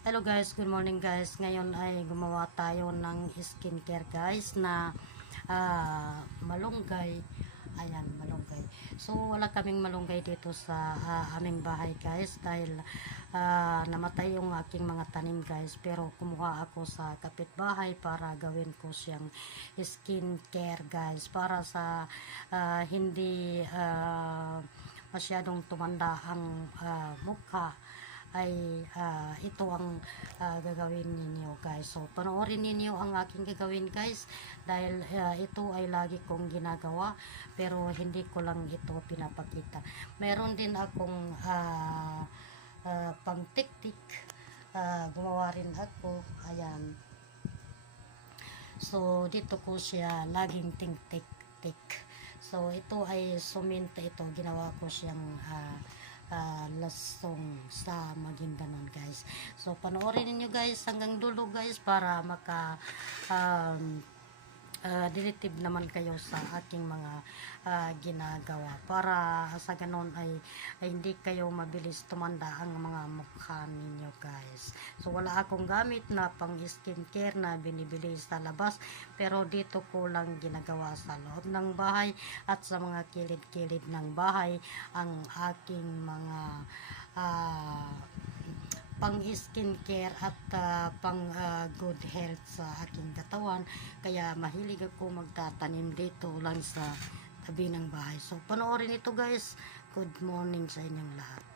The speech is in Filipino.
Hello guys, good morning guys. Ngayon ay gumawa tayo ng skincare guys na malunggay. Ayan, malunggay. So wala kaming malunggay dito sa aming bahay guys dahil namatay yung aking mga tanim guys. Pero kumuha ako sa kapitbahay para gawin ko siyang skincare guys para sa hindi masyadong tumanda ang mukha ay ito ang gagawin ninyo guys. So panoorin ninyo ang aking gagawin guys dahil ito ay lagi kong ginagawa pero hindi ko lang ito pinapakita. Meron din akong pang tik-tik, gumawa rin ako. Ayan. So dito ko siya laging tik-tik. So ito ay suminta ito, ginawa ko siyang lasong sa Maguindanon guys. So panoorin niyo guys hanggang dulo guys para maka deletive naman kayo sa aking mga ginagawa para sa ganon ay hindi kayo mabilis tumanda ang mga mukha ninyo guys. So wala akong gamit na pang skincare na binibili sa labas pero dito ko lang ginagawa sa loob ng bahay at sa mga kilid-kilid ng bahay ang aking mga pang skincare at pang good health sa aking katawan. Kaya mahilig ako magtatanim dito lang sa tabi ng bahay. So panoorin ito guys. Good morning sa inyong lahat.